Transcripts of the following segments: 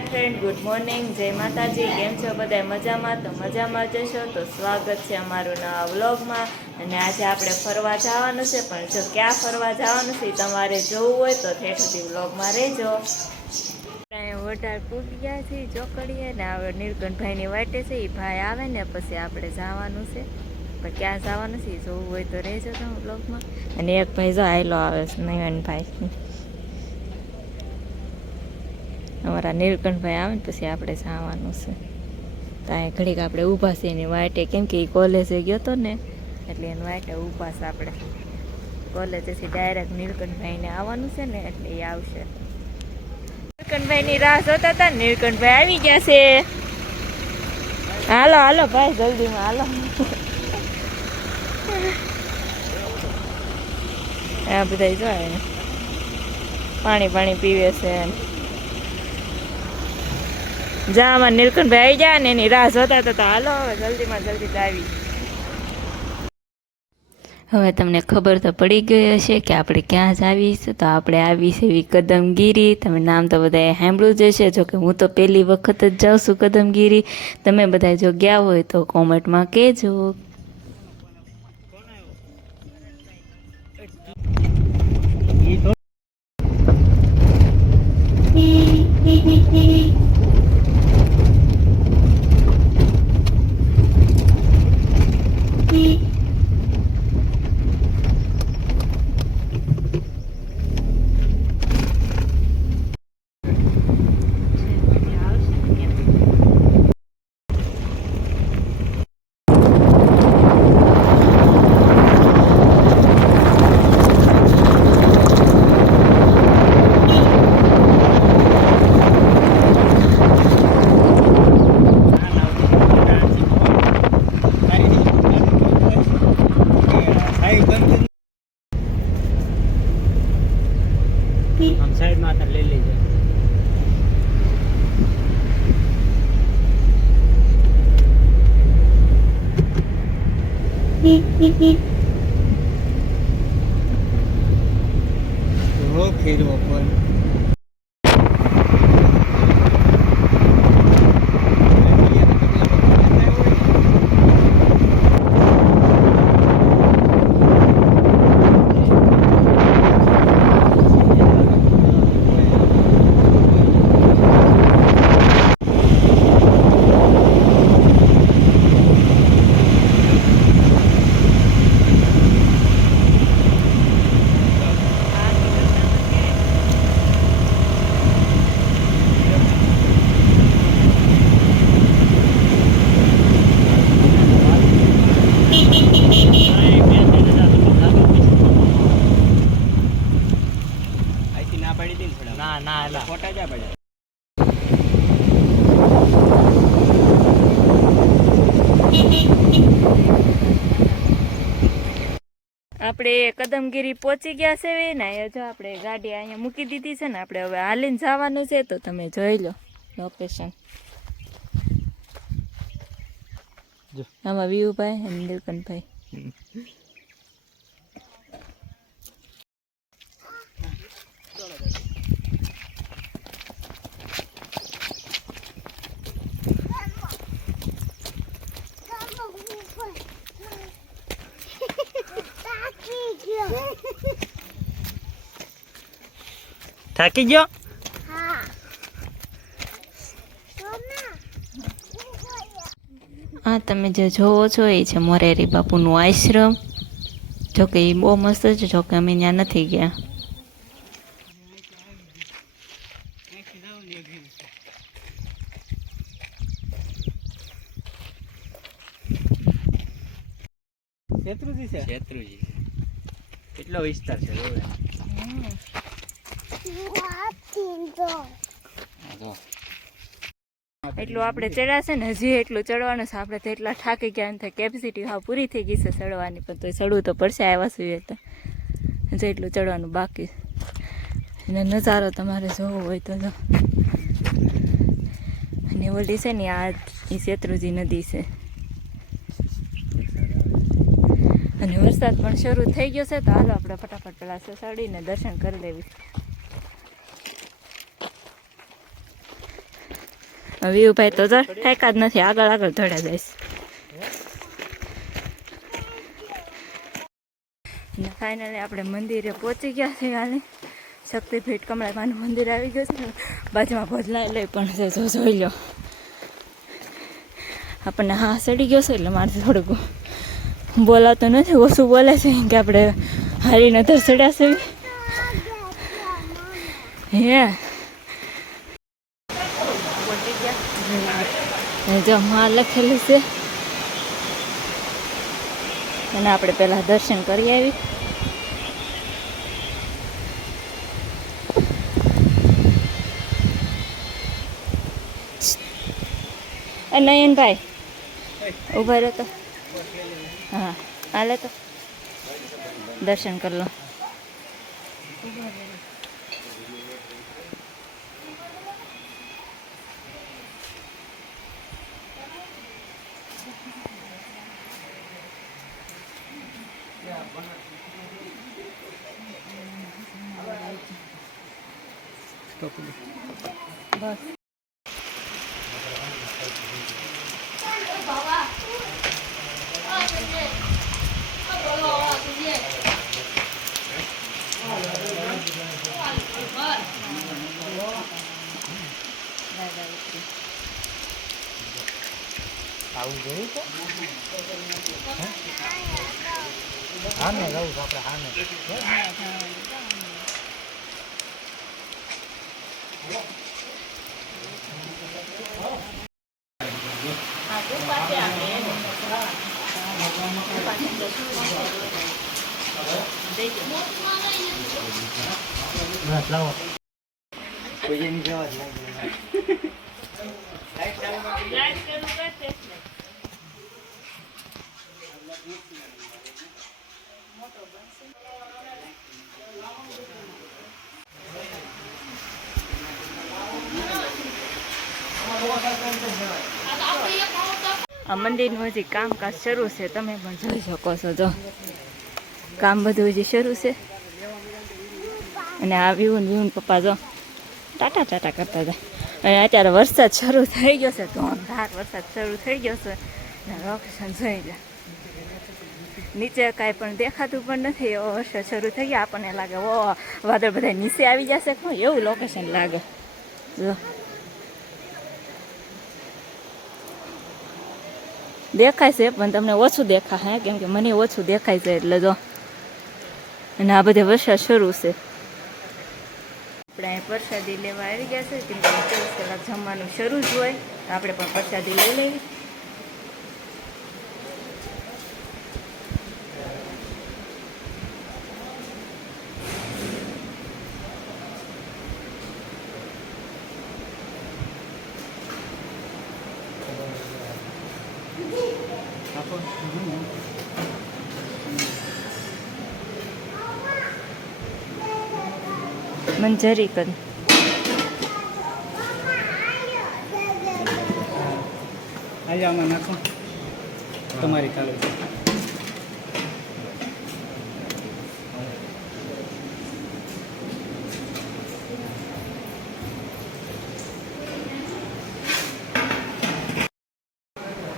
હાય friend, good morning, જય માતાજી. કેમ છો બધા? મજામાં? તો મજામાં જશો તો સ્વાગત છે અમારું નવા વ્લોગમાં. અને આજે આપણે ફરવા જવાનું છે, પણ જો ક્યાં ફરવા જવાનું છે તમારે જોવું હોય તો ઠેઠ સુધી વ્લોગમાં રહેજો. વટાર પૂગી ગયા છે ચોકડીએ ને હવે નીલકંઠભાઈની વાટે છે. એ ભાઈ આવે ને પછી આપણે જવાનું છે, પણ ક્યાં જવાનું છે જોવું હોય તો રહેજો તમે વ્લોગમાં. અને એક ભાઈ જો આયલો આવે છે, નયનભાઈ. અમારા નીલકંઠભાઈ આવે ને પછી આપણે જવાનું છે. તો અહીં ઘડીક આપણે ઊભા છીએ એની વાટે, કેમ કે એ કોલેજે ગયો હતો ને એટલે એની વાટે ઊભા છે આપણે. કોલેજેથી ડાયરેક્ટ નીલકંઠભાઈને આવવાનું છે ને એટલે એ આવશે. નીલકંઠભાઈની રાહ જોતા હતા. નીલકંઠભાઈ આવી ગયા છે. હાલો હાલો ભાઈ, જલ્દીમાં હાલો. આ બધા જોયે ને પાણી પીવે છે. જામાં નીલકંઠભાઈ આવી ગયા ને એની રાહ જોતા હતા. હાલો હવે જલ્દીમાં જલ્દી આવી. હવે તમને ખબર તો પડી ગઈ હશે કે આપણે ક્યાં જ આવી છે. તો આપણે આવી છે એવી કદમગીરી. તમે નામ તો બધાએ સાંભળ્યું જ હશે, જોકે હું તો પહેલી વખત જ જાઉં છું કદમગીરી. તમે બધા જો ગયા હોય તો કોમેન્ટમાં કહેજો. આપણે કદમગીરી પહોંચી ગયા છે ને. જો આપણે ગાડી અહીંયા મૂકી દીધી છે ને, આપણે હવે હાલીને જવાનું છે. તો તમે જોઈ લો લોકેશન. આમાં વિયુભાઈ અને નીલકંઠભાઈ. થાકી ગયો? હા, તમે જે જોવો છો એ છે મોરારી બાપુનું આશ્રમ. જોકે એ બહુ મસ્ત છે, જોકે અમે ત્યાં નથી ગયા. શેત્રુજી કેટલો વિસ્તાર છે એટલું આપણે ચડ્યા છે ને, હજી એટલું ચડવાનું છે. આપણે તો એટલા થાકી ગયા ને, કેપેસિટી હા પૂરી થઈ ગઈ છે ચડવાની, પણ તો ચડવું તો પડશે. આવ્યા છીએ તો હજી એટલું ચડવાનું બાકી. અને નજારો તમારે જોવો હોય તો જો. અને ઓલી છે ને આ એ શેત્રુજી નદી છે. અને વરસાદ પણ શરૂ થઈ ગયો છે. તો હાલો આપણે ફટાફટ પેલા ચડીને દર્શન કરી લેવી. વિયુભાઈ તો ઠેકા જ નથી, આગળ આગળ ધડ્યા જાય છે. ફાઇનલી આપણે મંદિરે પહોંચી ગયા છીએ. હાલે શક્તિપીઠ કમળામાનું મંદિર આવી ગયું છે. બાજુમાં ભજલા લઈ પણ છે, જો જોઈ લો. આપણને હા સડી ગયો છે એટલે મારે થોડુંક બોલાતું નથી, ઓછું બોલે છે કે આપણે હારી નજર ચડ્યા છે. હે જો માં લખેલું છે અને આપણે પહેલાં દર્શન કરી આવી. નયનભાઈ ઉભા રહો તો. હા હાલે તો દર્શન કરી લો. બસ આવું જોયું તો હા ને રહું આપણે હા ને લાવો કોઈ એની જવા જ આ મંદિરનું હજી કામકાજ શરૂ છે, તમે પણ જોઈ શકો છો. જો કામ બધું હજી શરૂ છે અને આ વિવુન પપ્પા જો ટાટા ટાટા કરતા હતા. અને અત્યારે વરસાદ શરૂ થઈ ગયો છે, તો ધાર વરસાદ શરૂ થઈ ગયો છે ને લોકેશન જોઈ લે. નીચે કાંઈ પણ દેખાતું પણ નથી, એવો વરસાદ શરૂ થઈ ગયો. આપણને લાગે ઓ વાદળ બધા નીચે આવી જશે, એવું લોકેશન લાગે. જો દેખાય છે પણ તમને ઓછું દેખાય, કેમ કે મને ઓછું દેખાય છે એટલે. જો અને આ બધે વરસાદ શરૂ છે. આપણે અહીં પ્રસાદી લેવા આવી ગયા છે, કેમ કે 24 કલાક જમવાનું શરૂ જ હોય, આપણે પણ પ્રસાદી લઈ લેવી. મંજરી કરી આજે આમાં નાખો તમારી કાલે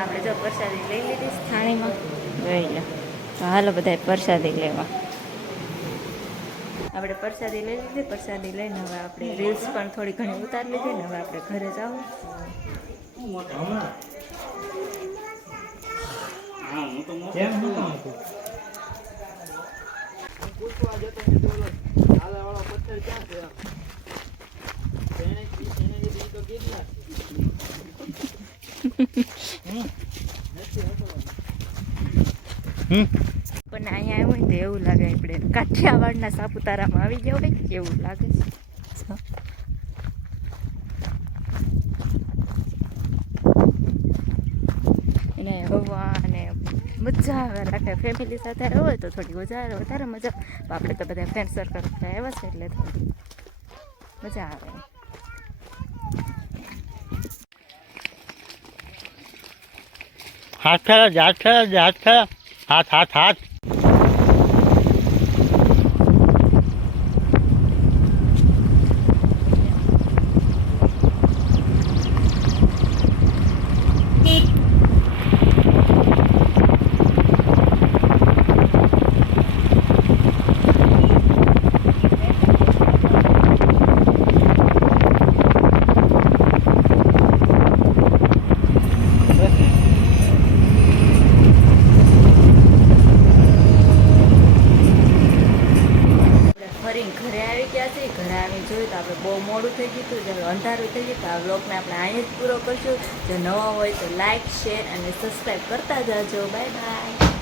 આપણે જો પ્રસાદી લઈ લીધી થાળીમાં લઈ લો. તો હાલો બધા પ્રસાદી લેવા. આપણે પ્રસાદી લઈ લીધી, પ્રસાદી લઈને હવે આપણે રીલ્સ પણ થોડી ઘણી ઉતારી લીધી ને હવે આપણે ઘરે જાવ. પણ અહીંયા આવ્યું ને તો એવું લાગે આપણે કાઠિયાવાડના સાપુતારામાં આવી ગયા હોય એવું લાગે છે. એને હવા અને મજા આવે રાખે. ફેમિલી સાથે હોય તો થોડી વધારે મજા. આપણે તો બધા ફ્રેન્ડ સર્કલ આવ્યા છે એટલે થોડી મજા આવે. હાથ ફેરા હાથ ફેરા હાથ ફેરા હાથ હાથ હાથ જોયું તો આપણે બહુ મોડું થઈ ગયું હતું, જ્યારે અંધારું થઈ ગયું તો આ વ્લોગને આપણે અહીં જ પૂરો કરશું. જો નવા હોય તો લાઇક, શેર અને સબસ્ક્રાઈબ કરતા જાજો. Bye bye.